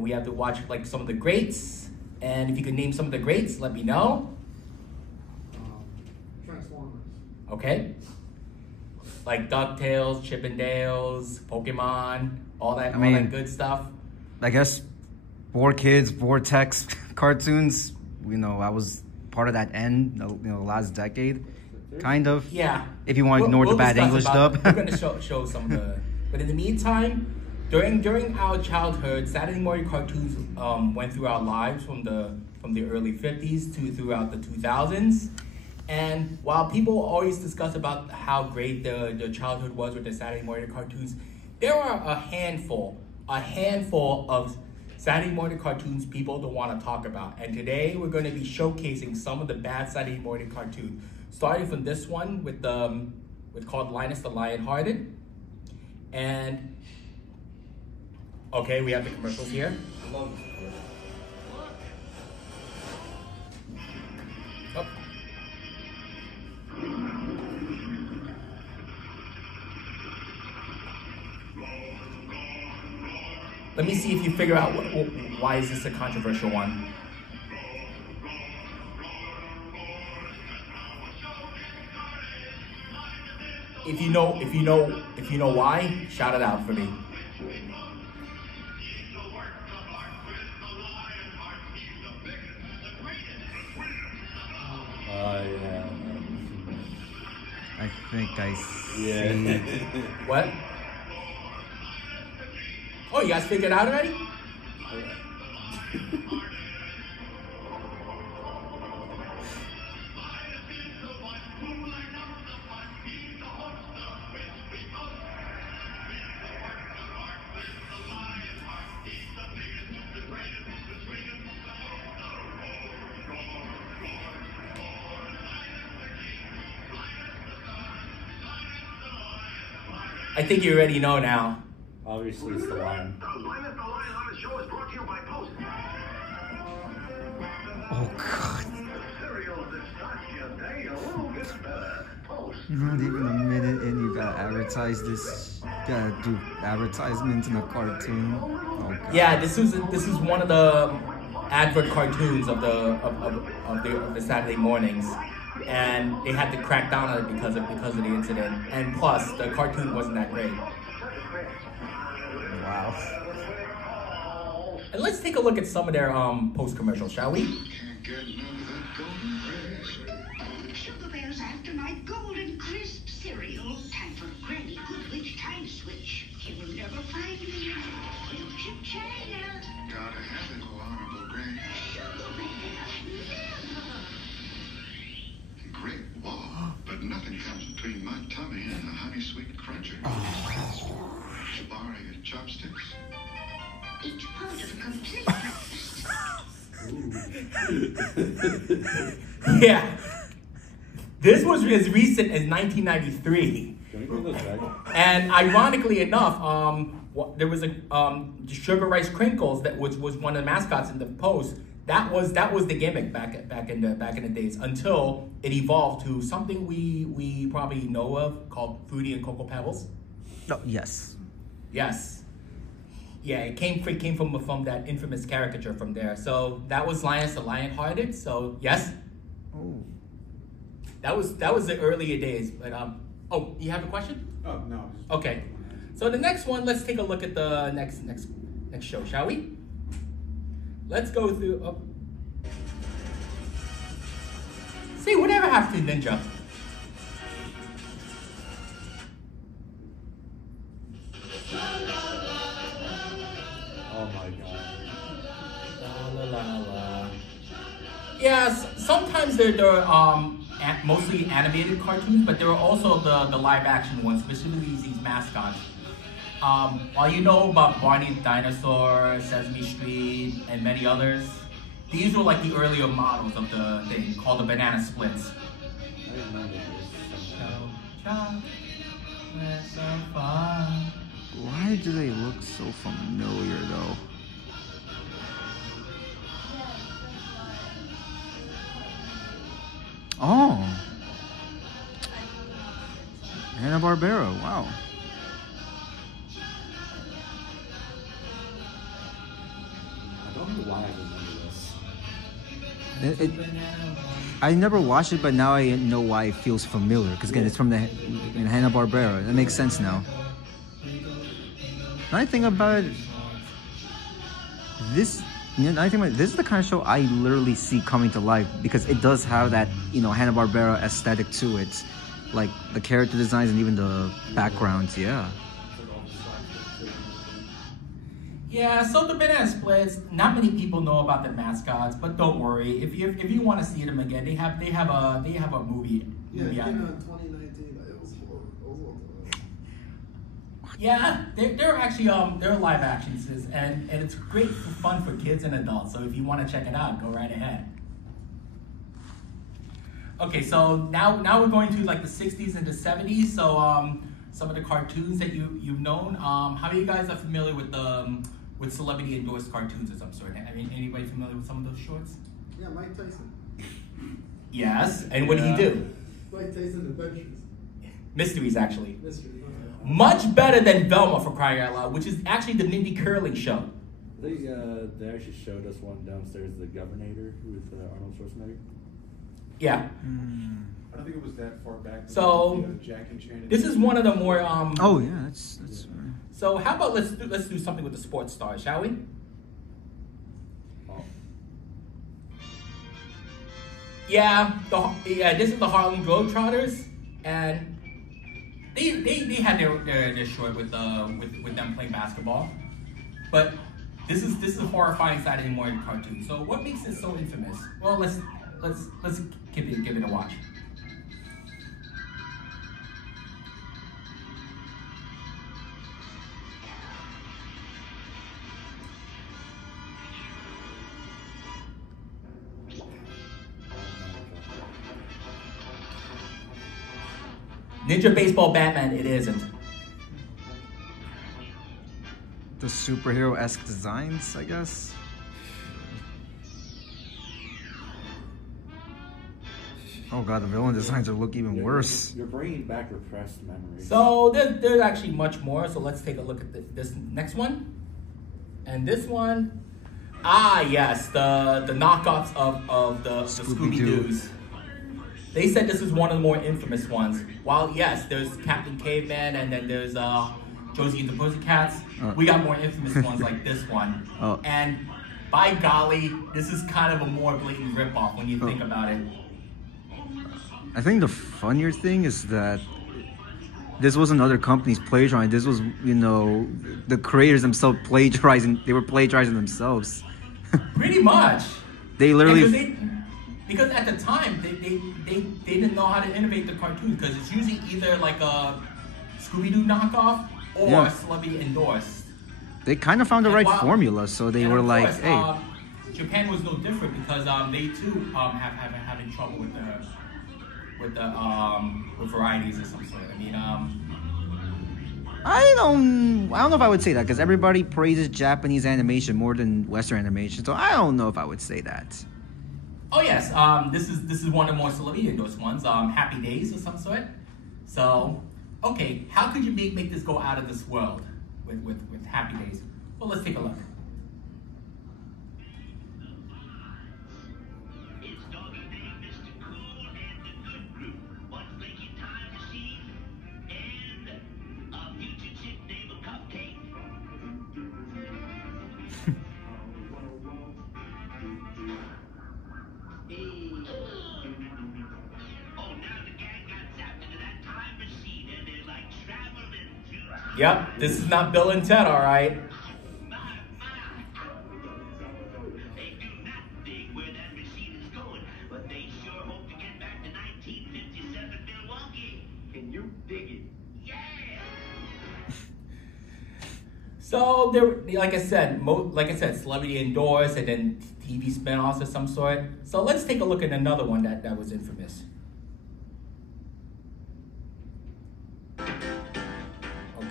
and we have to watch like some of the greats. And if you could name some of the greats, let me know. Transformers. Okay. Like DuckTales, Chippendales, Pokemon, all that good stuff. I guess 4Kids, Vortex cartoons. You know, I was part of that end, you know, last decade, kind of. Yeah. If you want to ignore the bad English dub. We're gonna show some of the. But in the meantime, during our childhood, Saturday morning cartoons went through our lives from the early 50s to throughout the 2000s. And while people always discuss about how great the childhood was with the Saturday morning cartoons, there are a handful of Saturday morning cartoons people don't want to talk about. And today we're going to be showcasing some of the bad Saturday morning cartoons, starting from this one with called Linus the Lionheart. And okay, we have the commercials here. Oh. Let me see if you figure out why is this a controversial one. If you know why, shout it out for me. Yeah. I think I see. Yeah. What? Oh, you guys figured it out already? I think you already know now. Obviously, it's the lion. Linus the Lionheart show is brought to you by Post. Oh God. Cereal that starts your day a little bit better. Post. Not even a minute and you gotta advertise this. You gotta do advertisements in a cartoon. Oh God. Yeah, this is one of the advert cartoons of the Saturday mornings, and they had to crack down on it because of the incident. And plus, the cartoon wasn't that great. Wow. And let's take a look at some of their post commercials, shall we? Can't get none of that golden crisp. Sugar Bear's Afternight Golden Crisp cereal. Time for a Granny Goodwitch time switch. He will never find me. He'll chip child. Gotta have it, honorable Granny. Sugar Bear, never. Great wall, but nothing comes between my tummy and the honey sweet cruncher. Borrow your chopsticks. Each part of a complete. Yeah. This was as recent as 1993. Can we give those back? And ironically enough, there was a Sugar Rice Crinkles that was one of the mascots in the post. That was the gimmick back in the days, until it evolved to something we probably know of called Fruity and Cocoa Pebbles. Oh, yes. Yes. Yeah, it came from that infamous caricature from there. So that was Linus the Lionhearted. So yes. Oh. That was the earlier days. But oh, you have a question? Oh, no. Okay. So the next one, let's take a look at the next show, shall we? Let's go through. Oh. See, whatever happened to Ninja? Oh my god. La, la, la. Yes, sometimes they're mostly animated cartoons, but there are also the live action ones, specifically these mascots. While you know about Barney the Dinosaur, Sesame Street, and many others, these were like the earlier models of the thing called the Banana Splits. I didn't remember this. Why do they look so familiar though? Oh. Hanna-Barbera, wow. why I remember this. I never watched it, but now I know why it feels familiar. Because again, it's from the Hanna-Barbera. That makes sense now. Another thing about this, this is the kind of show I literally see coming to life because it does have that, Hanna-Barbera aesthetic to it, like the character designs and even the backgrounds. Yeah. Yeah, so the Banana Splits, not many people know about the mascots, but don't worry. If you want to see them again, they have a movie. Yeah, it movie came out in 2019. It was horrible. Yeah, they're actually they're live actions, and it's great for fun for kids and adults. So if you want to check it out, go right ahead. Okay, so now we're going to like the 60s and the 70s. So some of the cartoons that you've known. How many of you guys are familiar with celebrity endorsed cartoons of some sort? I mean, anybody familiar with some of those shorts? Yeah, Mike Tyson. Yes, and what did he do? Mike Tyson Adventures. Mysteries, actually. Mystery. Much better than Velma, for crying out loud, which is actually the Mindy Curling show. They actually showed us one downstairs, the Governor with Arnold Schwarzenegger. Yeah. I don't think it was that far back. So Jackie Chan. this is one of the more. Oh yeah, that's. So how about let's do something with the sports stars, shall we? Oh. Yeah, this is the Harlem Globetrotters, and they had their short with them playing basketball, but this is a horrifying Saturday morning cartoon. So what makes it so infamous? Well, let's give it a watch. Ninja Baseball Batman, it isn't. The superhero-esque designs, I guess. Oh god, the villain designs look even worse. You're bringing back repressed memories. So there's actually much more. So let's take a look at this next one. And this one, yes, the knockoffs of the Scooby-Doos. They said this is one of the more infamous ones. While yes, there's Captain Caveman and then there's Josie and the Pussycats. We got more infamous ones like this one. And by golly, this is kind of a more blatant ripoff when you think about it. I think the funnier thing is that this wasn't other companies plagiarizing. This was, the creators themselves plagiarizing. They were plagiarizing themselves. Pretty much. They literally... Because at the time, they didn't know how to innovate the cartoon because it's usually either like a Scooby-Doo knockoff or celebrity endorsed. They kind of found the right formula, so they were like, course, hey. Japan was no different because they too having trouble with varieties of some sort. I mean, I don't know if I would say that because everybody praises Japanese animation more than Western animation, so I don't know if I would say that. Oh yes, this is one of the more celebrity endorsed ones. Happy Days of some sort. So, okay, how could you make this go out of this world with Happy Days? Well, let's take a look. It's Doggy Day, Mr. Cool, and the Good Group. What's making time to see? And a future chick named Cupcake. Yep, this is not Bill and Ted, all right. They do not dig where that machine is going, but they sure hope to get back to 1957 Milwaukee. Can you dig it? Yeah! So there, like I said, celebrity endorsed and then TV spinoffs of some sort. So let's take a look at another one that was infamous.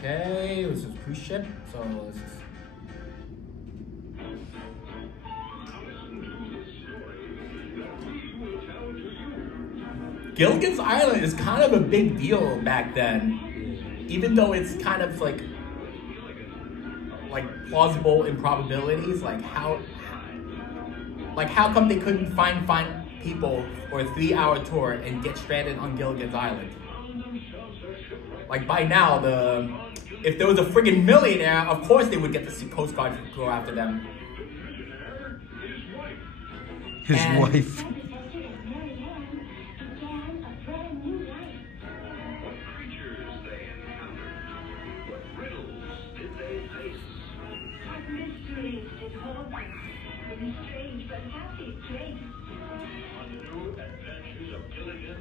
Okay, it was a cruise ship, so let's just... Gilligan's Island is kind of a big deal back then, even though it's kind of like plausible improbabilities, like how Like, how come they couldn't find people for a 3-hour tour and get stranded on Gilligan's Island? Like, by now, if there was a friggin' millionaire, of course they would get the Coast Guard to go after them. His wife. Mysteries did haunt them in a strange but happy place. On the new Adventures of Gilligan,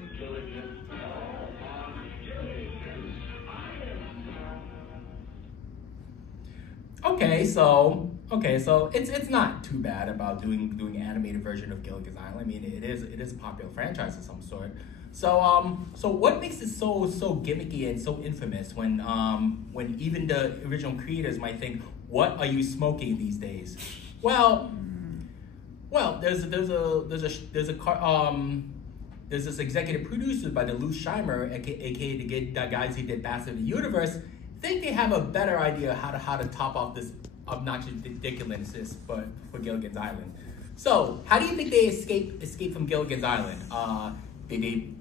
on Gilligan's Island. Okay, so it's not too bad about doing an animated version of Gilligan's Island. I mean, it is a popular franchise of some sort. So what makes it so gimmicky and so infamous when even the original creators might think, what are you smoking these days? Well, there's this executive producer by the Lou Scheimer, aka the guys who did Master of the Universe, think they have a better idea how to top off this obnoxious ridiculousness for Gilligan's Island. So how do you think they escape from Gilligan's Island? Did they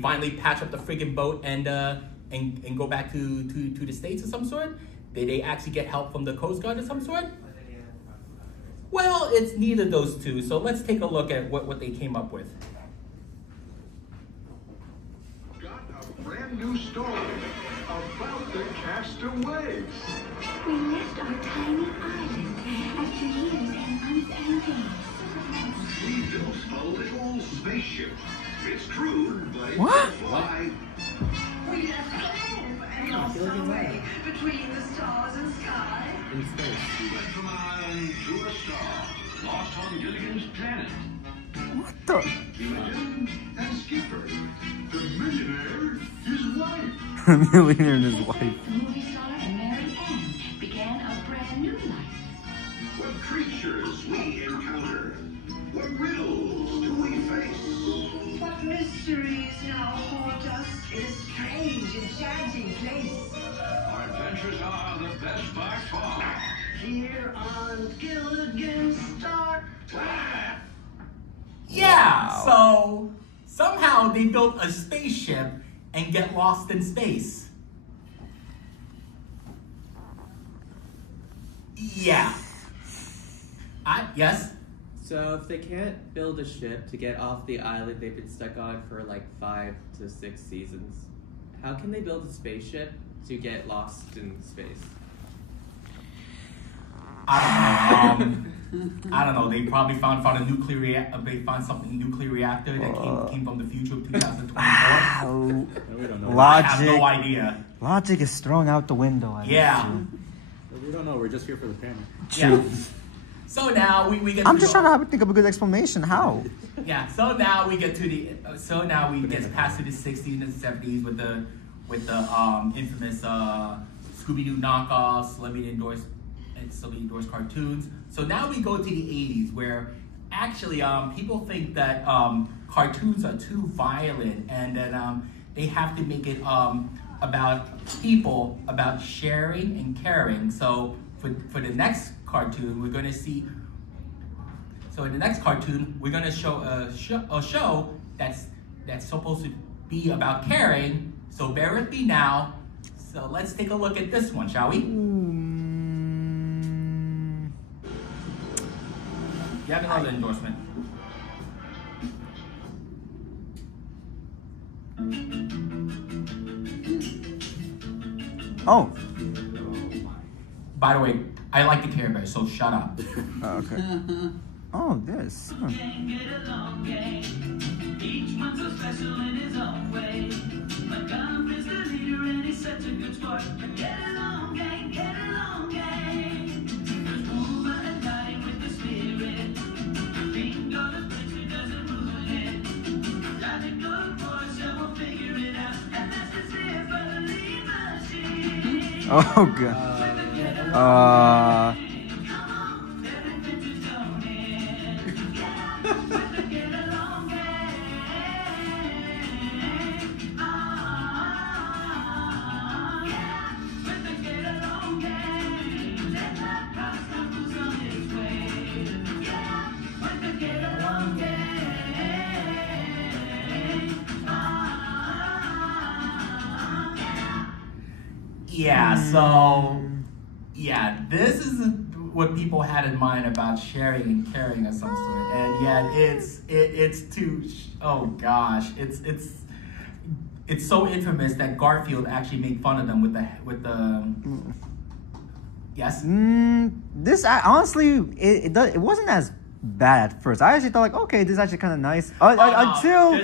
finally patch up the friggin' boat and go back to the States of some sort? Did they actually get help from the Coast Guard of some sort? Well, it's neither of those two, so let's take a look at what they came up with. Got a brand new story about the castaways. We left our tiny island after years and months and days. We built a little spaceship. It's crude, but it What? can fly. We left home and lost our way between the stars and sky. In space. We went from an island to a star, lost on Gilligan's planet. What the? Gilligan and Skipper, the millionaire, his wife. The millionaire and his wife. The movie star and Mary Ann began a brand new life. What creatures we encounter. What riddles do we face? What mysteries now haunt us in a strange, enchanting place. Our adventures are the best by far. Here on Gilligan's Star. Yeah, so somehow they built a spaceship and get lost in space. Yeah. Yes? So if they can't build a ship to get off the island they've been stuck on for like 5 to 6 seasons, how can they build a spaceship to get lost in space? I don't know. They probably found a nuclear reactor that came from the future of 2024. Wow. We don't know. I have no idea. Logic is thrown out the window. I Yeah. We don't know. We're just here for the camera. Yeah. So now we get. I'm just trying to think of a good explanation. How? Yeah. So now we get to the. So now we get past to the 60s and 70s with the infamous Scooby-Doo knockoffs, celebrity endorsed cartoons. So now we go to the 80s, where actually people think that cartoons are too violent, and that they have to make it about people, about sharing and caring. So for the next cartoon, we're going to see. So in the next cartoon, we're going to show a show that's supposed to be about caring. So bear with me now. So let's take a look at this one, shall we? You have another endorsement. Oh. By the way, I like the Care Bears, so shut up. Oh, okay. Oh, this. Huh. Each one's so special in his own way. My Gump is the leader and he's such a good sport. Get along, gang, get along, gang. There's Puma and Dottie with the spirit. Bingo the bitch who doesn't ruin it. Logical force, so we'll figure it out. And that's the spirit for the lead machine. Oh, God. Yeah, so yeah, this is what people had in mind about sharing and caring of some sort, and yet it's too. Oh gosh, it's so infamous that Garfield actually made fun of them with the. Yes. This honestly, it wasn't as bad at first. I actually thought like, okay, this is actually kind of nice until.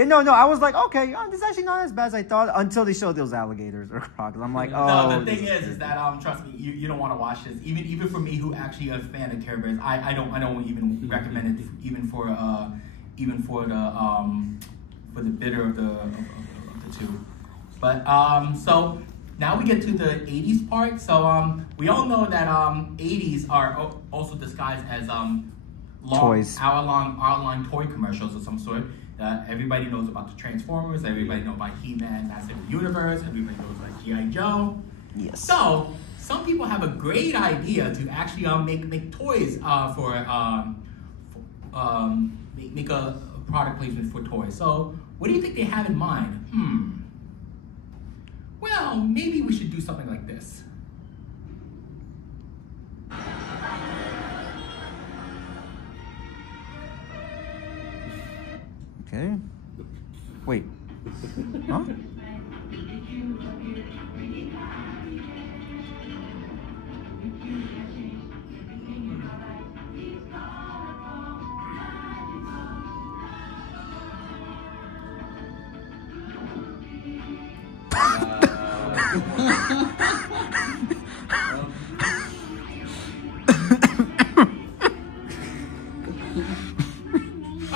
No, I was like, okay, this is actually not as bad as I thought until they showed those alligators or crocodiles. I'm like, oh. No, the thing is that trust me, you don't want to watch this. Even for me, who actually a fan of Care Bears, I don't even recommend it. Even for the bitter of the two. But so now we get to the 80s part. So we all know that 80s are also disguised as hour-long toy commercials of some sort. Everybody knows about the Transformers, everybody knows about He-Man, Master of the Universe, everybody knows about G.I. Joe. Yes. So, some people have a great idea to actually make toys make a product placement for toys. So, what do you think they have in mind? Well, maybe we should do something like this. Okay. Wait. Huh?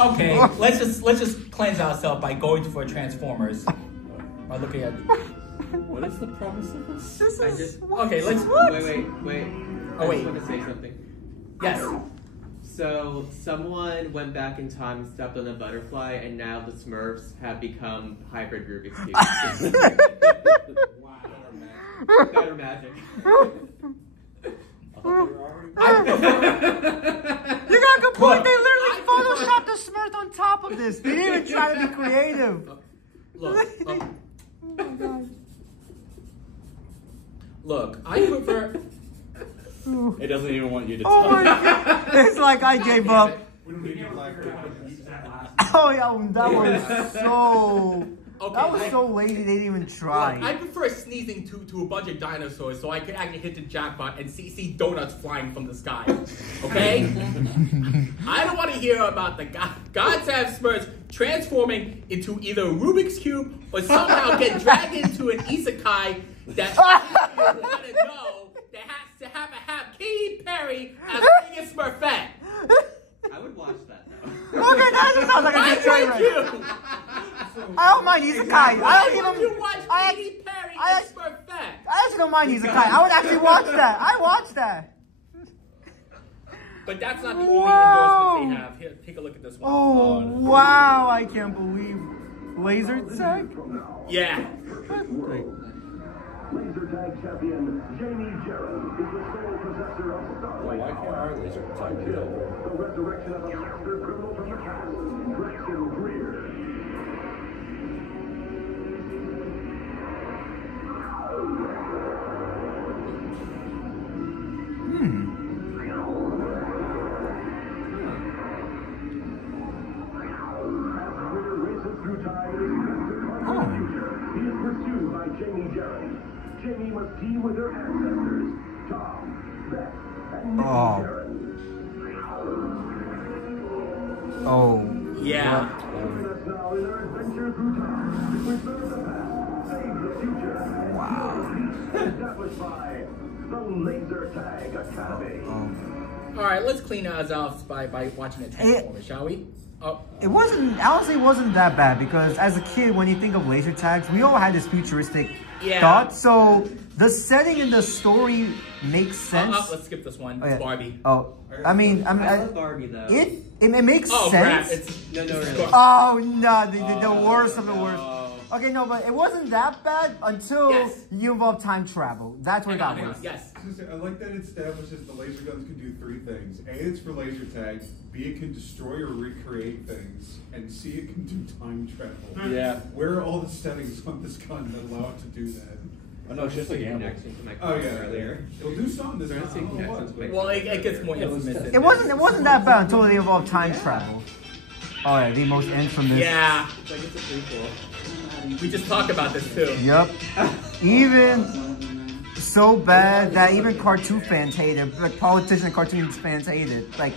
Okay, let's just cleanse ourselves by going for Transformers. By looking at. What is the premise of this? Okay, let's. Wait. Oh, wait. I just want to say something. Yes. So someone went back in time and stepped on a butterfly, and now the Smurfs have become hybrid Rubik's cubes. Wow, better magic. You got a good point. They literally photoshopped the Smurf on top of this. They didn't even try to be creative. Look. Oh my god. Look, I prefer. It doesn't even want you to Oh tell my it. god. It's like I gave up. We don't need to like Oh yeah, that was so. Okay, That was so lazy. They didn't even try. Look, I prefer sneezing to a bunch of dinosaurs so I can actually hit the jackpot and see donuts flying from the sky. Okay? I don't want to hear about the gods have Smurfs transforming into either a Rubik's Cube or somehow get dragged into an isekai that you want to know that has to have Katy Perry as the biggest Smurfette. I would watch that though. Okay, that just sounds like a good Thank trailer. you. I don't mind Isekai. I don't even. You watch Katy Perry and Smurfette. I actually don't mind Isekai. I would actually watch that. I watch that. But that's not the only endorsement they have. Here, take a look at this one. Oh wow! I can't believe Lazertag. Yeah. Lazertag champion Jamie Jarrett is the sole possessor of Star Why can't our Lazertag do that? the resurrection of a master criminal from the past, Gretchen Greer. He is pursued by Jamie Jarrett. Jamie must team with her ancestors, Tom, Beth, and Nick Jarrett. Oh. Yeah. Join us now in our adventure through time to preserve the past, save the future, and wow. Established by the Lazertag Academy. All right, let's clean ourselves by watching it transform, shall we? Oh. It wasn't, honestly, it wasn't that bad because as a kid, when you think of laser tags, we all had this futuristic thought. So the setting and the story makes sense. Let's skip this one. It's Barbie. Oh, I mean, I love Barbie though. It makes sense. Crap. It's, No, really. Oh no, the worst of the worst. Okay, no, but it wasn't that bad until you involve time travel. That's what got worse. Yes. I like that it establishes the laser guns can do three things. A, it's for laser tag. B, it can destroy or recreate things. And C, it can do time travel. Yeah. Where are all the settings on this gun that allow it to do that? Oh no, it's just a gamble. Connection to my Oh yeah, earlier. It'll do something this Trying to see time. I don't know connections what. with Well, it gets more infamous. It wasn't that bad until they involved time travel. Oh yeah, the most infamous. Yeah, It's like it's a prequel. we just talked about this too. Yep. Even so bad that even cartoon fans hate it. Like politician and cartoon fans hate it. Like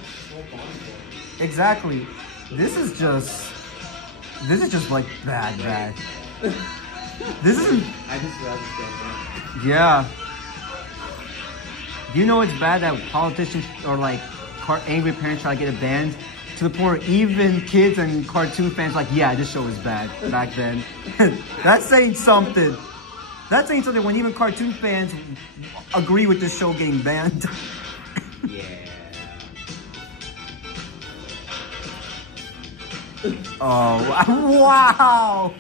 exactly. This is just like bad. This isn't. I just realized it's going on. Yeah. Do you know it's bad that politicians or like angry parents try to get it banned to the point where even kids and cartoon fans like, yeah, this show is bad back then. That's saying something. That's saying something when even cartoon fans agree with this show getting banned. Yeah. Oh, wow.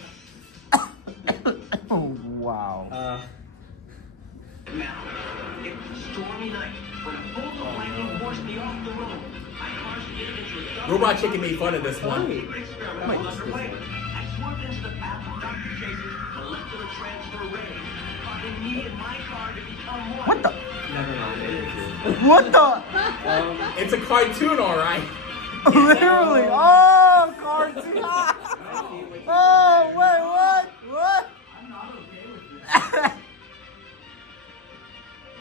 Oh, wow. Now, it's a stormy night when a bolt of lightning forced me off the road. My car skidded into a Robot Chicken made fun of this one. experiment was underway. I swerved into the path of Dr. Jason's molecular transfer ray, causing me and my car to become one. What the? Never mind. What the? It's a cartoon, all right. Literally. Oh, cartoon. Oh, wait, what? What? I'm not okay with this.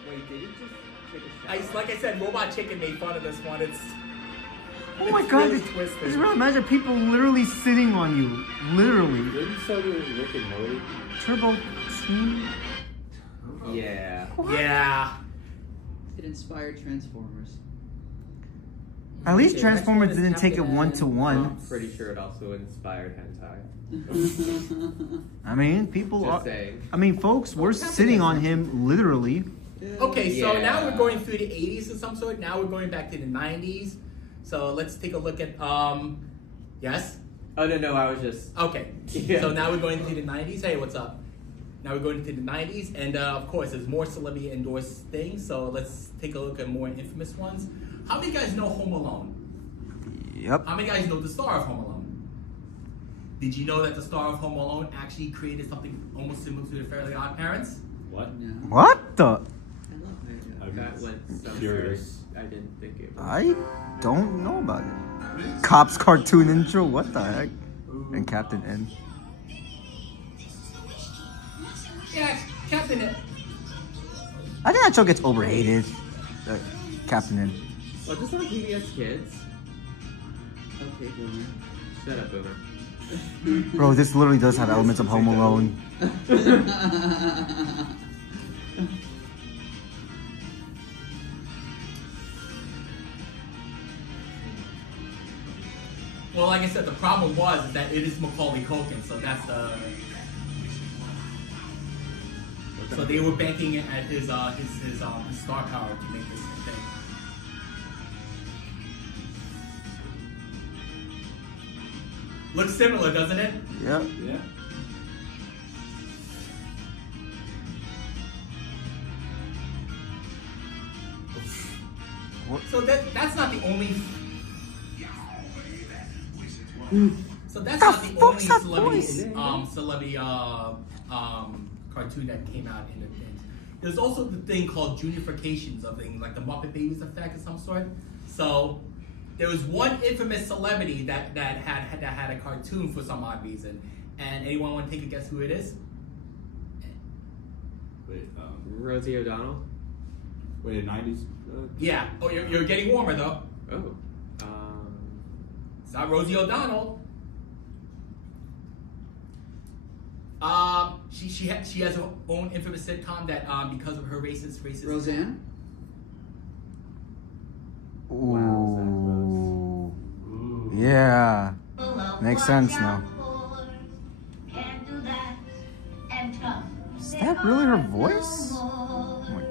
Wait, did he just take a shot? Like I said, Robot Chicken made fun of this one. Oh my It's god, really just twisted. really imagine people literally sitting on you. Literally. Didn't you show you Rick and Morty? Turbo team? Yeah. Yeah. It inspired Transformers. At least Okay, Transformers next one is didn't take it Captain 1-to-1. I'm pretty sure it also inspired hentai. I mean, people Just are. saying. I mean, folks, we're sitting on him literally. Okay, so now Yeah. we're going through the 80s of some sort. Now we're going back to the 90s. So let's take a look at, yes? Oh, no, I was just... Okay. Yeah. So now we're going into the 90s. Hey, what's up? Now we're going into the 90s. And of course, there's more celebrity endorsed things. So let's take a look at more infamous ones. How many guys know Home Alone? Yep. How many guys know the star of Home Alone? Did you know that the star of Home Alone actually created something almost similar to the Fairly Odd Parents? What? No. What the? I love I'm That went so curious. I didn't think it was. I don't know about it. Cops cartoon intro? What the heck? And Captain N. Yeah, Captain. I think that show gets overhated. Captain N. Was this on PBS Kids? Okay, Boomer. Shut up, Boomer. Bro, this literally does have elements of Home Alone. Well, like I said, the problem was that it is Macaulay Culkin, so that's the. So they were banking it at his star power to make this thing. Looks similar, doesn't it? Yep. Yeah. So that's not the only. So that's The not the only fuck's that voice? celebrity cartoon that came out in the thing. There's also the thing called junifications of things like the Muppet Babies effect of some sort. So there was one infamous celebrity that had a cartoon for some odd reason. And anyone want to take a guess who it is? Wait, Rosie O'Donnell? wait, 90s? Yeah. Oh, you're getting warmer though. Oh. It's not Rosie O'Donnell. She has her own infamous sitcom that because of her racist. Roseanne? Ooh. Yeah. Makes sense now. Is that really her voice? Oh my-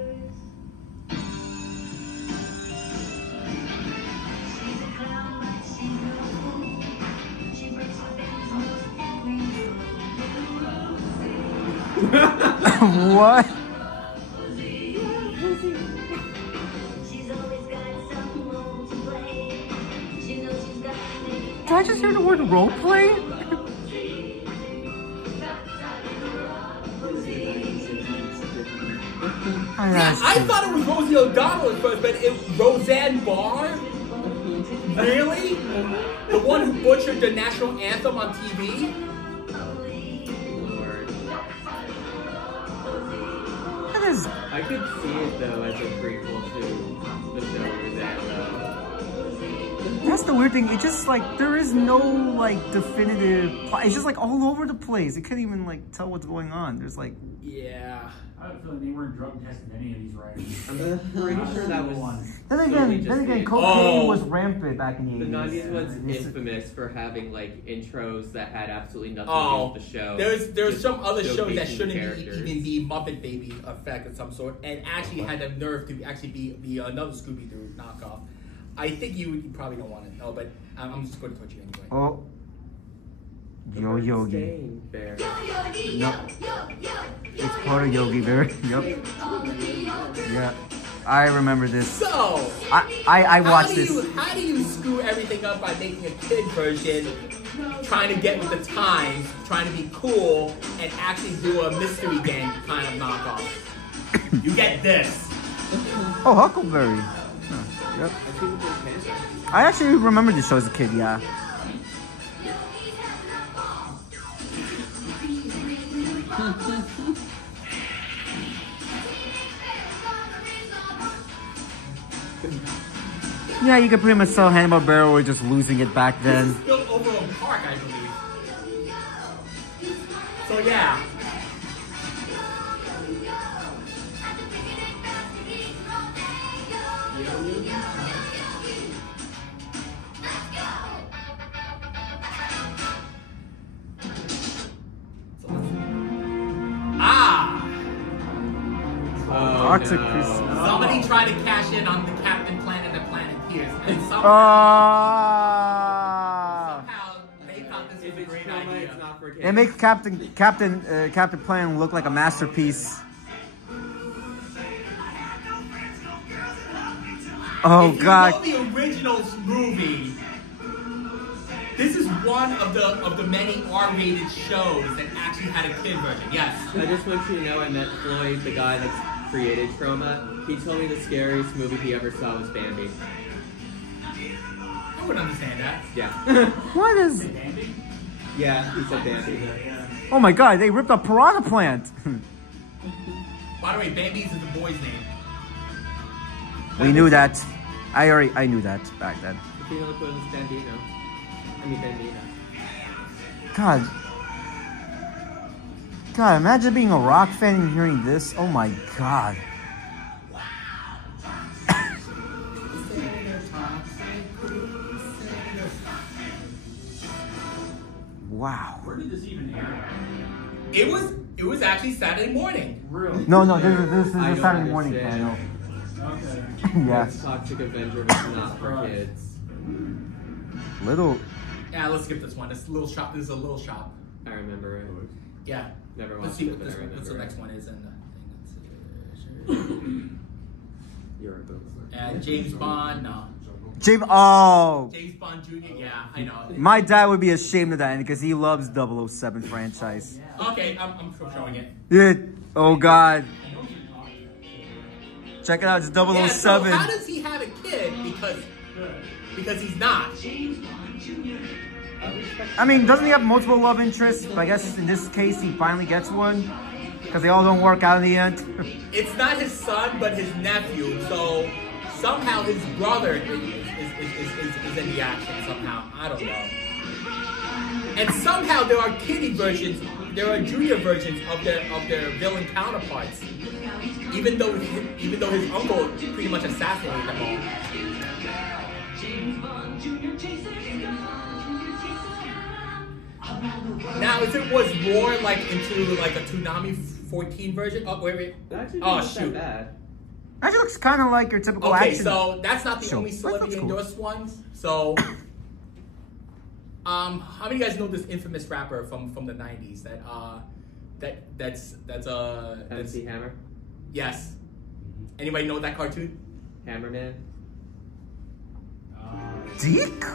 What? Did I just hear the word role play? I thought it was Rosie O'Donnell at first, but Roseanne Barr? Really? The one who butchered the national anthem on TV? Lord. That is. I could see it though as a prequel to the show Roseanne. That's the weird thing. It's just like there is no like definitive plot. It's just like all over the place. You can't even like tell what's going on. There's like. Yeah. I don't feel like they weren't drug testing any of these writers. I'm pretty sure that was one. Then again, cocaine was rampant back in the 80s. The 90s was infamous for having like intros that had absolutely nothing to do with the show. There's some other shows that showcasing shouldn't characters. even be Muppet Baby effect of some sort, and actually had the nerve to actually be another Scooby-Doo knockoff. I think you probably don't want to know, but I'm just going to touch you anyway. Oh. Yogi. Bear. No. It's part of Yogi Bear. Yep. Yeah. I remember this. So, I watched this. How do you screw everything up by making a kid version, trying to get with the times, trying to be cool, and actually do a mystery game kind of knockoff? You get this. Oh, Huckleberry. Huh. Yep. I actually remember this show as a kid, yeah. Yeah, you could pretty much tell Hanna-Barbera were just losing it back then. This is built over a park, I believe. So yeah. Toxic Crusaders. Somebody tried to cash in on the Captain Planet and the Planeteers, and somehow they thought this was a great idea. It makes Captain Planet look like a masterpiece. Oh God! If you know the original movie, this is one of the many R-rated shows that actually had a kid version. Yes. I just want you to know I met Floyd, the guy that's created Trauma. He told me the scariest movie he ever saw was Bambi. I would understand that. Yeah. What is? Yeah, he said Bambi. Oh my God! They ripped a piranha plant. By the way, Bambi's is the boy's name. We knew that. I knew that back then. The female equivalent is Bambino. I mean Bambino. God, imagine being a rock fan and hearing this. Oh my God. Wow. Where did this even air? It was actually Saturday morning. Really? No, this is a Saturday morning panel. Okay. Yes. Toxic Avenger was not for kids. Little. Yeah, let's skip this one. This is a little shop. I remember it. Yeah. Never Let's watched see it, what but I remember what's the it. next one is. You're a boomer. James Bond. No. James Bond Jr. Yeah, I know. My dad would be ashamed of that because he loves 007 franchise. Okay, I'm showing it. Yeah. Oh God. Check it out. It's 007. Yeah, so how does he have a kid? Because he's not. I mean, doesn't he have multiple love interests? But I guess in this case, he finally gets one because they all don't work out in the end. It's not his son, but his nephew. So somehow his brother is in the action. Somehow, I don't know. And somehow there are kiddie versions. There are junior versions of their villain counterparts. Even though his uncle pretty much assassinated them all. Now, if it was more like into like a Toonami 14 version, That actually oh wasn't shoot, that bad. Actually looks kind of like your typical okay, action. so that's not the show. only celebrity endorsed ones. So, how many of you guys know this infamous rapper from the 90s that's MC Hammer? Yes. Anybody know that cartoon? Hammerman? Deke?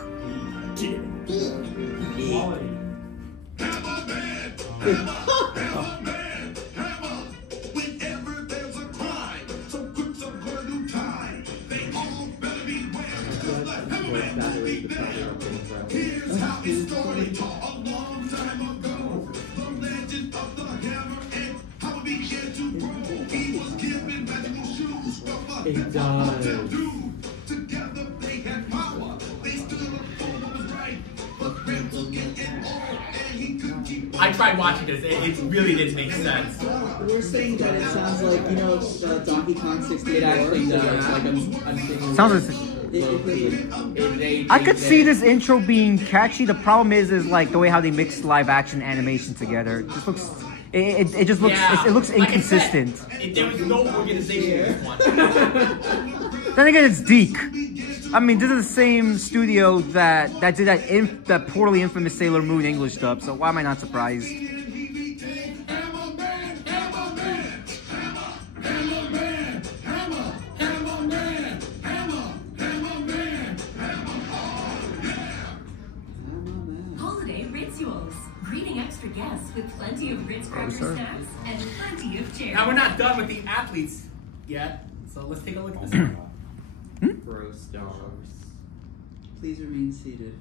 foreshadowing the title of Game Thrones. Here's how it started a long time ago. The legend of the hammer and how it began to grow. He was given magical shoes from the It hip does. Together they had power. They stood up for what was right. But Red was getting old and he couldn't keep I tried watching this. It really didn't make sense. We're saying that it sounds like, you know, Donkey Kong 64. It actually does. Like I'm thinking. Sounds I could see this intro being catchy. The problem is like the way how they mix live action animation together. It just looks. It just looks. Yeah. It looks Like I said, inconsistent. there was no organization in this one. Then again, it's Deke. I mean, this is the same studio that did that poorly infamous Sailor Moon English dub. So why am I not surprised? Holiday rituals. Greeting extra guests with plenty of Ritz cracker snacks and plenty of cherry. Now we're not done with the athletes yet, so let's take a look at this one. Bro stars. Please remain seated.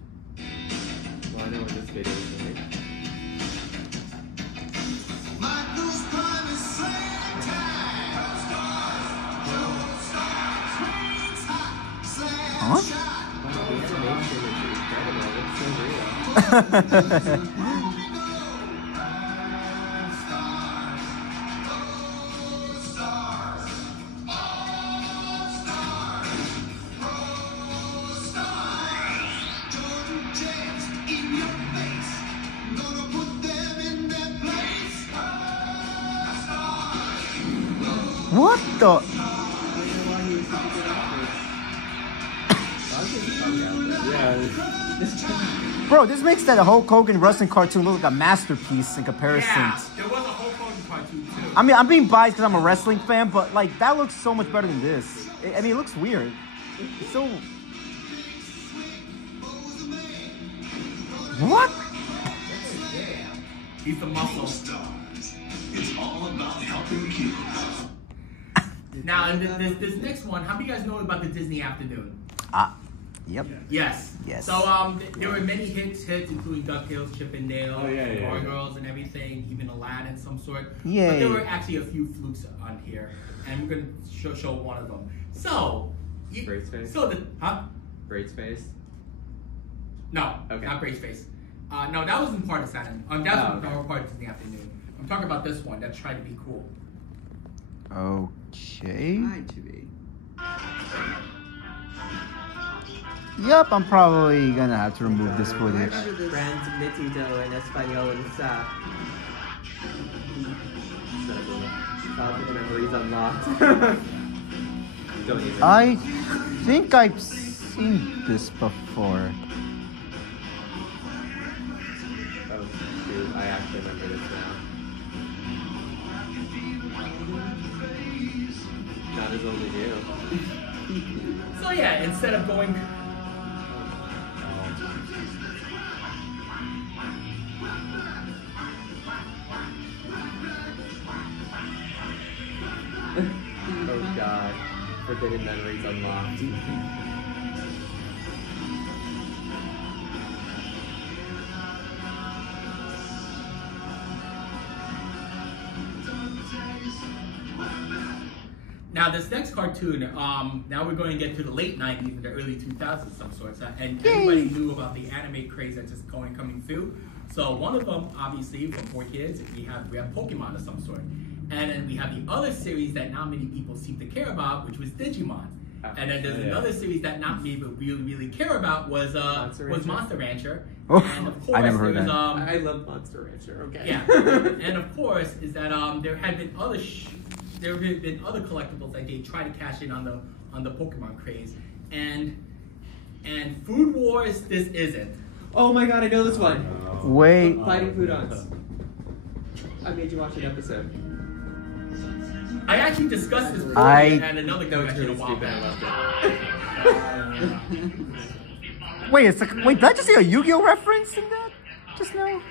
Well, I know what this video is like. Huh? The animation is incredible. It's so real. What the? Bro, this makes that Hulk Hogan wrestling cartoon look like a masterpiece in comparison. Yeah, there was a Hulk Hogan cartoon too. I mean, I'm being biased because I'm a wrestling fan, but like that looks so much better than this. I mean, it looks weird. It's so. What? He's the muscle. It's all about helping kids. Now, and this next one, how many of you guys know about the Disney Afternoon? Yep. Yes. Yes. So there were many hits, including DuckTales, Chip and Dale, Gargoyles, and everything, even Aladdin, some sort. Yay. But there were actually a few flukes on here, and we're gonna show one of them. So, Braceface? So the Braceface? No, Okay. not Braceface. No, that wasn't part of Saturn. That was part of Disney Afternoon. I'm talking about this one that's trying to be cool. Okay. Hi, to be. Yep, I'm probably gonna have to remove this footage. Transmitido en español en sa. Childhood memories unlocked. Don't even. I think I've seen this before. Oh shoot, I actually remember this now. Not as old as you. So yeah, instead of going. Oh god. Forbidden memories unlocked. Now this next cartoon, now we're going to get to the late 90s and the early 2000s of some sorts. And everybody knew about the anime craze that's just coming through. So one of them, obviously, for kids, we have Pokemon of some sort. And then we have the other series that not many people seem to care about, which was Digimon. And then there's another series that not many people really care about was Monster Rancher. Oh, and of course, I never heard there's, that. I love Monster Rancher, okay. Yeah. And of course, is that there have been other collectibles that they try to cash in on the Pokemon craze. And Food Wars, this isn't. Oh my god, I know this one. Wait. Fighting Foodons. I made you watch an episode. I actually discussed this before at another convention a while back. Wait a second. Wait, did I just see a Yu-Gi-Oh reference in that just now?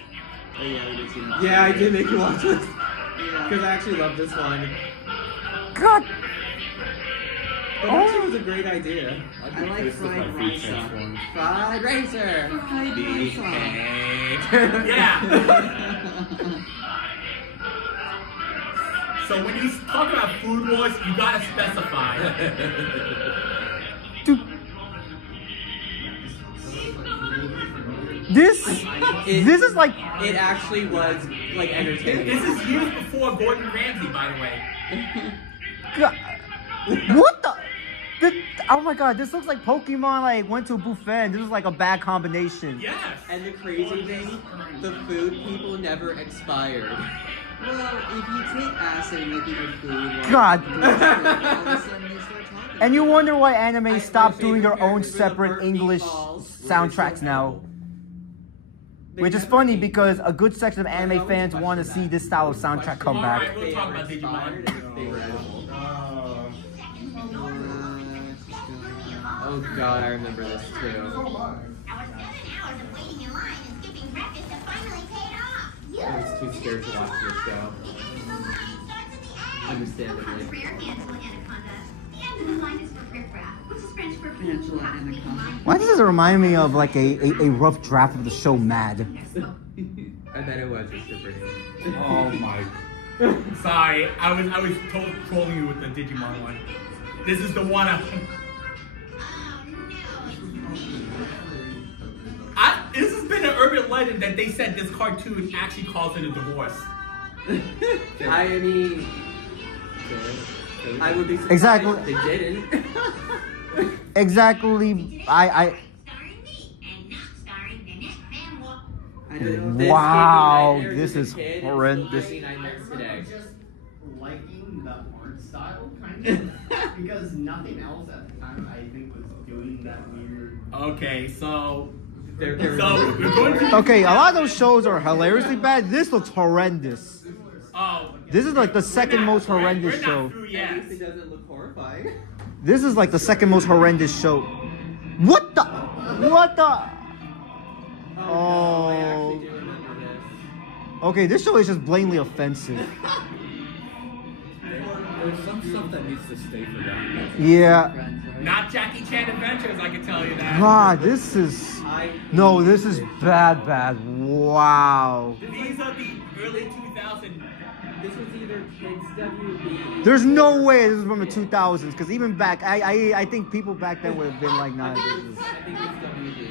Oh, yeah, we did see that. Yeah, I did make you watch this. Because I actually love this one. God. But that was a great idea. I like fried racer. Fried racer. Fried racer. Yeah. So when you talk about Food Wars, you gotta specify. This is like it actually was like entertaining. This is years before Gordon Ramsay, by the way. What the? Oh my god, this looks like Pokemon like went to a buffet and this is like a bad combination. Yes. And the crazy thing, the food people never expired. Well, if you take acid and make it your food, like, God. all of a sudden they start talking. And you wonder why anime stopped doing their own separate English soundtracks now. Which is funny because a good section of anime fans want to see this style of soundtrack come back. Alright, we'll talk about Digimon. They were edible. Oh god, I remember this too. Our 7 hours of waiting in line and skipping breakfast have finally paid off. I was too scared to watch this show. Understandably. Rare cancel Anaconda. The end of the line is for riffraff, which is French for Cancel Anaconda. Why does this remind me of like a rough draft of the show Mad? I bet it was just for pretty. Oh my. Sorry, I was trolling you with the Digimon one. This is the one this has been an urban legend that they said this cartoon actually calls it a divorce. I mean, I would be surprised Exactly. if they didn't. Exactly. Wow, this is horrendous. Just liking the art style, kind of, because nothing else at the time I think was doing that weird. Okay, so They're we're going to Okay, a lot of those shows are hilariously bad. This looks horrendous. This is like the second most horrendous show. At least it doesn't look horrifying. This is like the second most horrendous show. What the? What the? Oh. Okay, this show is just blatantly offensive. There's some stuff that needs to stay forgotten. Yeah. Not Jackie Chan Adventures, I can tell you that. God, this is... No, this is bad. Wow. These are the early 2000s. This was either Kids WB. There's no way this is from the 2000s, because even back, I think people back then would have been like, nah, this is... I think it's WB.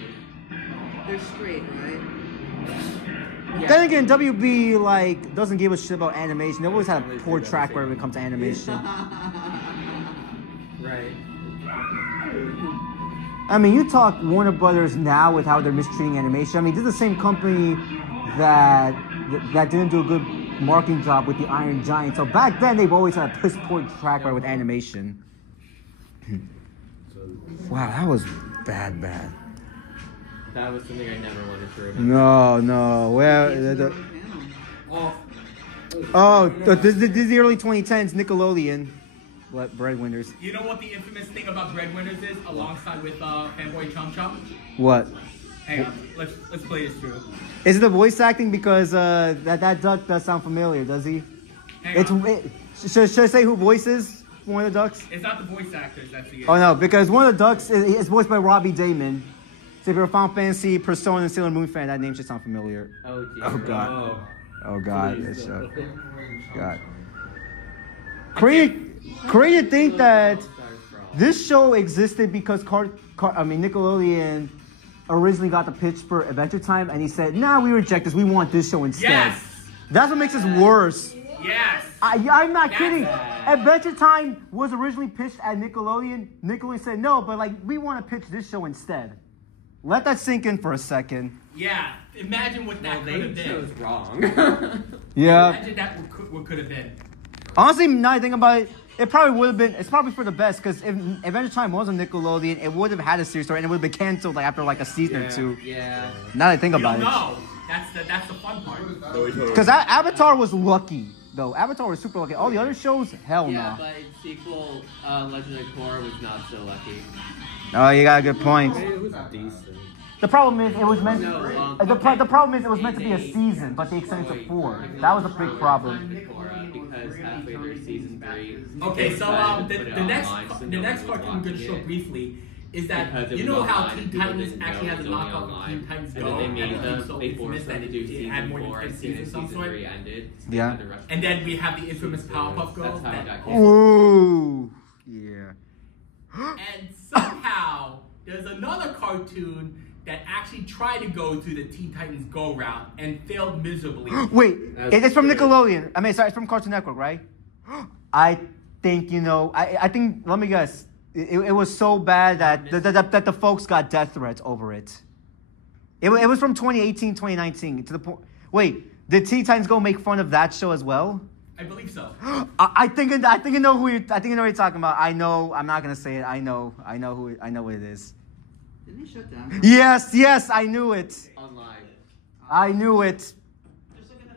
They're straight, right? Yeah. Then again, WB like doesn't give a shit about animation. They always had a poor track record when it comes to animation. Right. I mean, you talk Warner Brothers now with how they're mistreating animation. I mean, this is the same company that didn't do a good marketing job with the Iron Giant. So back then, they've always had a piss poor track record with animation. Wow, that was bad. That was something I never wanted to remember. No. Well, this is the early 2010s Nickelodeon. Breadwinners. You know what the infamous thing about Breadwinners is, alongside with Fanboy Chum? What? Hang on, let's play this through. Is it the voice acting? Because that duck does sound familiar, does he? Should I say who voices one of the ducks? It's not the voice actors, that's the Oh no, because one of the ducks is voiced by Robbie Damon. So if you're a Final Fantasy, Persona, and Sailor Moon fan, that name should sound familiar. Oh, geez. Oh god. Oh god, this show. God. Crazy to think that this show existed because Nickelodeon originally got the pitch for Adventure Time, and he said, "Nah, we reject this. We want this show instead." Yes. That's what makes this worse. Yes. I'm not kidding. Adventure Time was originally pitched at Nickelodeon. Nickelodeon said no, but like we want to pitch this show instead. Let that sink in for a second. Yeah. Imagine what that could have been. Chose wrong. Yeah. Imagine that what could have been. Honestly, now I think about it, it probably would have been. It's probably for the best because if Adventure Time was on Nickelodeon, it would have had a series story and it would have been canceled like after like a season or two. Yeah. Now that I think about it. No, that's the fun part. Because Avatar was lucky though. Avatar was super lucky. All the other shows, hell no. Yeah, but its sequel, Legend of Korra, was not so lucky. Oh, you got a good point. It was decent. The problem is it was meant. The problem is it was meant to be a they- season, but they extended it to 4. That was a big problem. Korra because because really halfway turning through season things back 3. to Okay, so Put it the online next so the no next one was cartoon I'm going to watching show it. briefly is that Because it you was know how online, Teen people Titans didn't actually know has it a was only knockoff of online. Teen Titans And Go, then they made and it became them, so they forced infamous them that to do it season had more than 4 10 as soon as seasons of some season sort. 3 ended. So they Yeah. had to rush And then to we have the infamous season Powerpuff 4. Girls. That's how it that- got canceled. Ooh. Yeah. And somehow there's another cartoon that actually tried to go to the Teen Titans Go route and failed miserably. Wait, it's from good. Nickelodeon. I mean, sorry, it's from Cartoon Network, right? I think, I think, let me guess. It was so bad that the folks got death threats over it. It was from 2018, 2019. To the point. Wait, did Teen Titans Go make fun of that show as well? I believe so. I think I know who you're talking about. I know. I'm not gonna say it. I know what it is. Didn't they shut down? Yes, I knew it. Online. I knew it.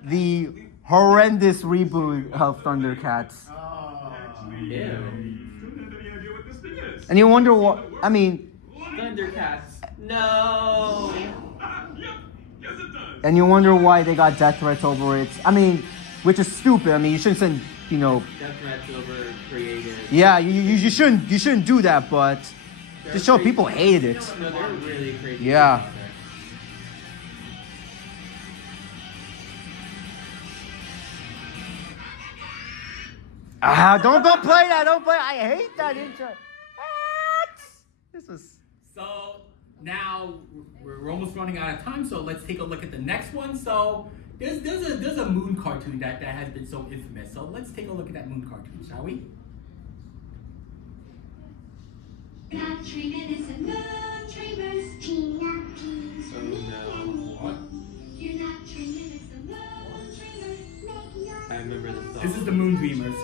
The horrendous reboot of ThunderCats. Ew. And you wonder what, I mean, ThunderCats. No. and you wonder why they got death threats over it. I mean, which is stupid. I mean, you shouldn't send, Death threats over creative. yeah, you shouldn't do that, but the show people hated it. No, they're really crazy. Yeah. Don't play that. Don't play. I hate that intro. What? This was. So now we're almost running out of time, so let's take a look at the next one. So there's a moon cartoon that has been so infamous. So let's take a look at that moon cartoon, shall we? Not dreaming, it's a moon dreamers team up teams. Oh no. What? You're not dreaming, it's the moon dreamers making your I remember the song. This is the Moon Dreamers.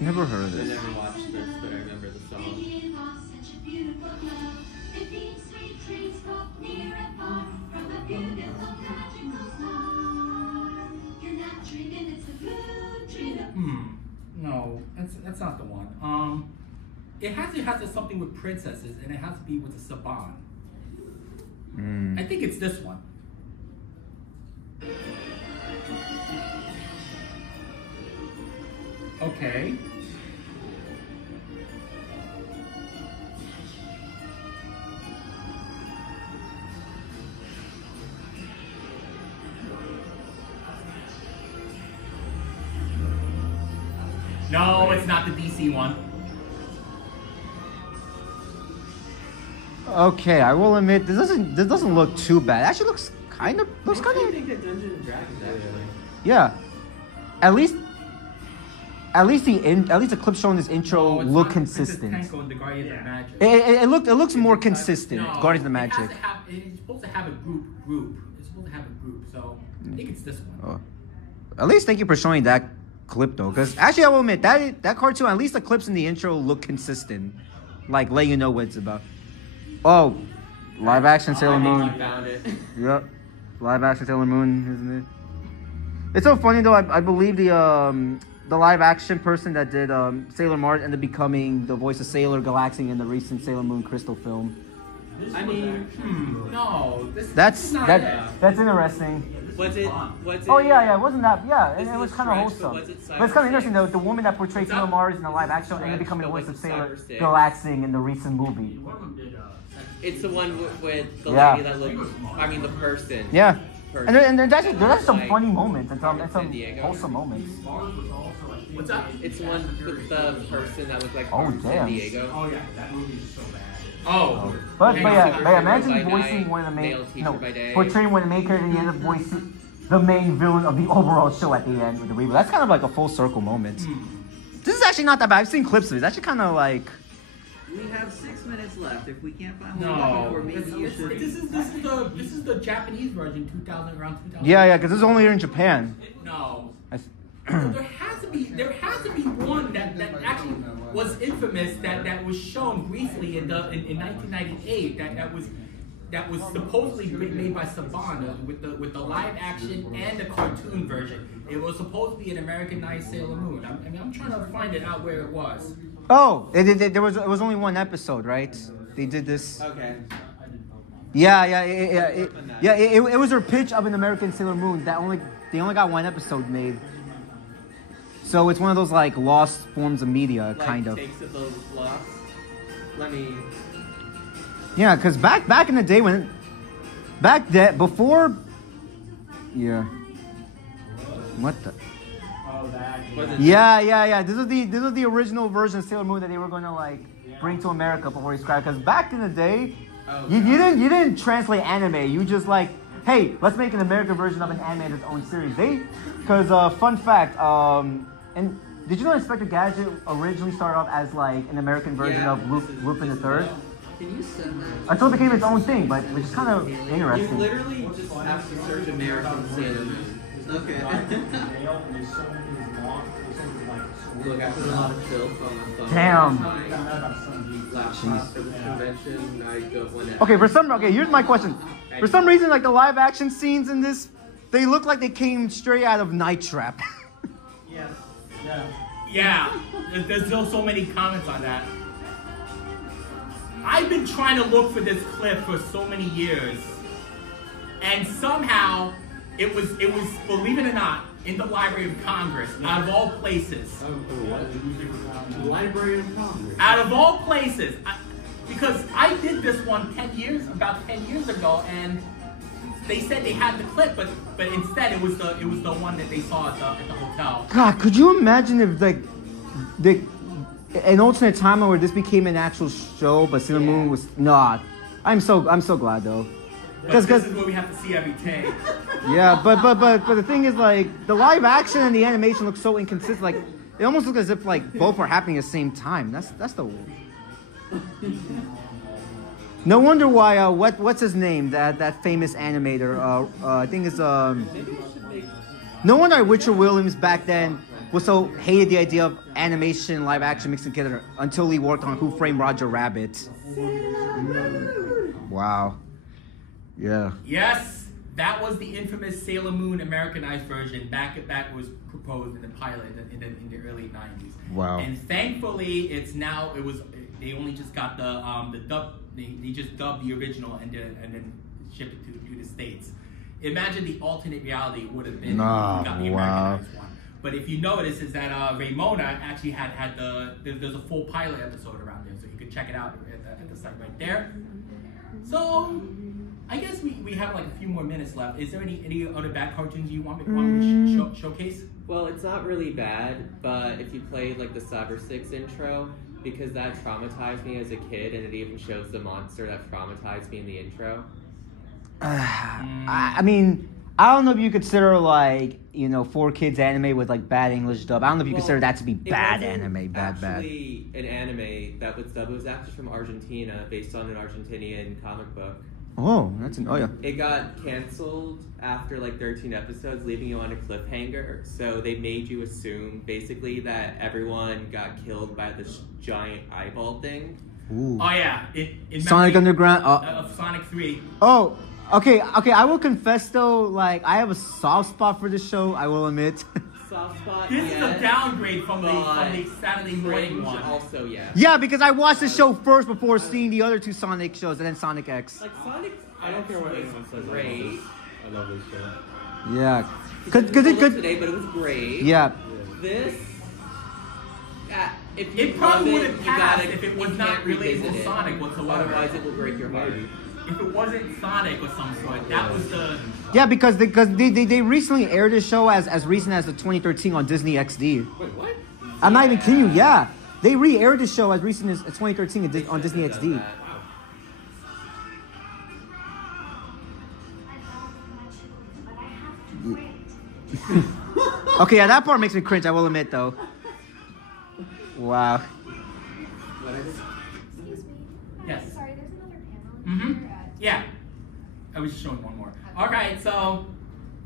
Never heard of I this. never watched this, but I remember the song. Making off such a beautiful love. It means sweet dreams both near and far from a beautiful magical star. You're not dreaming, it's a moon dreamer. No, that's not the one. It has something with princesses, and it has to be with the Saban. I think it's this one. Okay. No, it's not the DC one. Okay, I will admit this doesn't look too bad. It actually looks kind of I think that Dungeons and Dragons actually. yeah. At least the clip showing this intro No, it's look not consistent. Princess Tanko and the Guardians of Magic. It looks more consistent. No, Guardians of the it has Magic. to have- it's supposed to have a group. It's supposed to have a group, so I think it's this one. Oh. At least thank you for showing that clip though, because actually I will admit that cartoon, at least the clips in the intro look consistent, like let you know what it's about. Oh, live action Sailor Moon. I found it. Yep, live action Sailor Moon, isn't it? It's so funny though. I believe the live action person that did Sailor Mars ended up becoming the voice of Sailor Galaxy in the recent Sailor Moon Crystal film. I mean, No, That's not that's interesting. was it? Oh yeah, it wasn't that. Yeah, This it is was a kind of stretch, but wholesome. was it But it's kind of interesting though. Cyber The woman that portrayed Sailor Mars in the live action ended up becoming the voice of Sailor Galaxy in the recent movie. One of them did, It's the one with the Yeah. lady that looks. I mean, the person. Yeah. Person. And there's actually some Like, funny moments and some San Diego. wholesome moments. Mars was also, I think, What's up? It's the one with the person that looked like Oh, from damn. San Diego. Oh yeah, that movie is so bad. Oh. But Superhero imagine by voicing night, one of the main, male teacher by day. portraying one of the main characters and you end up voicing the main villain of the overall show at the end with the reboot. That's kind of like a full circle moment. This is actually not that bad. I've seen clips of it. It's actually kind of like. We have 6 minutes left. If we can't find one No, before, maybe you should. this is the Japanese version, around 2000. Yeah, because it's only here in Japan. No. I- there has to be one that actually was infamous that was shown briefly in 1998 that was supposedly made by Saban with the live action and the cartoon version. It was supposed to be an Americanized Sailor Moon. I'm trying to find it out where it was. Oh, it was only one episode, right? They did this. Okay. Yeah. It was their pitch of an American Sailor Moon that they only got one episode made. So it's one of those like lost forms of media, Like kind of. takes of those lost. Let me. Yeah, because back in the day when, before, yeah. What the? Oh, that. Yeah. This was the original version of Sailor Moon that they were gonna like bring to America before he scrapped. Because back in the day, you didn't translate anime. You just like, hey, let's make an American version of an anime its own series. Because fun fact, and did you know Inspector Gadget originally started off as like an American version of Lupin the Third? Can you send that? Until it became its own thing, but which is kind of You interesting. literally just have to search American Sailor Moon. Okay. Look, I put a lot of filth on my phone. Damn. Laptop for the convention. I don't want to. Okay, here's my question. For some reason, like the live action scenes in this, they look like they came straight out of Night Trap. Yes. Yeah, there's still so many comments on that. I've been trying to look for this clip for so many years, and somehow it was believe it or not, in the Library of Congress, out of all places. Library of Congress. Out of all places, because I did this one about 10 years ago, and they said they had the clip, but instead it was the one that they saw at the hotel. God, could you imagine if like an alternate timeline where this became an actual show, but Sailor Moon was not? I'm so glad though. Because this is what we have to see every day. Yeah, but the thing is like the live action and the animation look so inconsistent. Like it almost looks as if like both are happening at the same time. That's the. No wonder why what's his name, that famous animator, I think it's no wonder Richard Williams back then was so hated the idea of animation and live action mixed together until he worked on Who Framed Roger Rabbit. Wow. Yeah. Yes, that was the infamous Sailor Moon Americanized version. Back was proposed in the pilot in the early 90s. Wow. And thankfully, they only just got the dub. They just dubbed the original and then shipped it to the States. Imagine the alternate reality would have been if we got the Americanized one. But if you notice, is that Ramona actually had there's a full pilot episode around there, so you could check it out at the site right there. So I guess we have like a few more minutes left. Is there any other bad cartoons you want me to showcase? Well, it's not really bad, but if you played like the Cyber 6 intro, because that traumatized me as a kid, and it even shows the monster that traumatized me in the intro. I mean, I don't know if you consider like, for kids anime with like bad English dub. I don't know if you consider that to be bad anime, bad. Actually, an anime that was dubbed. It was actually from Argentina, based on an Argentinian comic book. Oh, yeah. It got canceled after like 13 episodes, leaving you on a cliffhanger. So they made you assume basically that everyone got killed by this giant eyeball thing. Ooh. Oh yeah, in Sonic Underground. Of Sonic 3. Oh, okay. I will confess though, like I have a soft spot for this show. I will admit. Soft spot. This is a downgrade from the Saturday morning one. Also, yeah. Yeah, because I watched the show first before seeing the other two Sonic shows, and then Sonic X. Like Sonic, I don't care what anyone says. Great. I love this show. Yeah. Good today, but it was great. Yeah. This. If it probably would have you passed gotta, if it was not related to Sonic whatsoever. Otherwise, it will break your heart. If it wasn't Sonic or some sort, that was the. Yeah, because they recently aired this show as recent as the 2013 on Disney XD. Wait, what? I'm not even kidding you. Yeah, they re-aired the show as recent as 2013 on Disney XD. Okay, yeah, that part makes me cringe. I will admit, though. Wow. Excuse me. Yes. Sorry, there's another panel. Yeah. I was just showing one more. All right, so,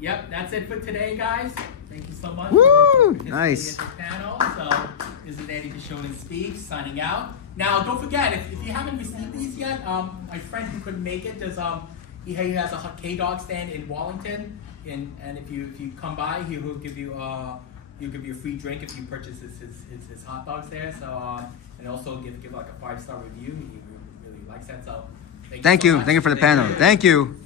yep, that's it for today, guys. Thank you so much. Woo! For Nice. participating in the panel. So, this is Andy Shonen Speaks, signing out. Now, don't forget, if you haven't received these yet, my friend who couldn't make it, does he has a K-Dog stand in Wallington, and if you come by, he'll give you a free drink if you purchase his hot dogs there. So, and also give like a 5-star review. He really likes that. So, Thank you for the panel. Thank you.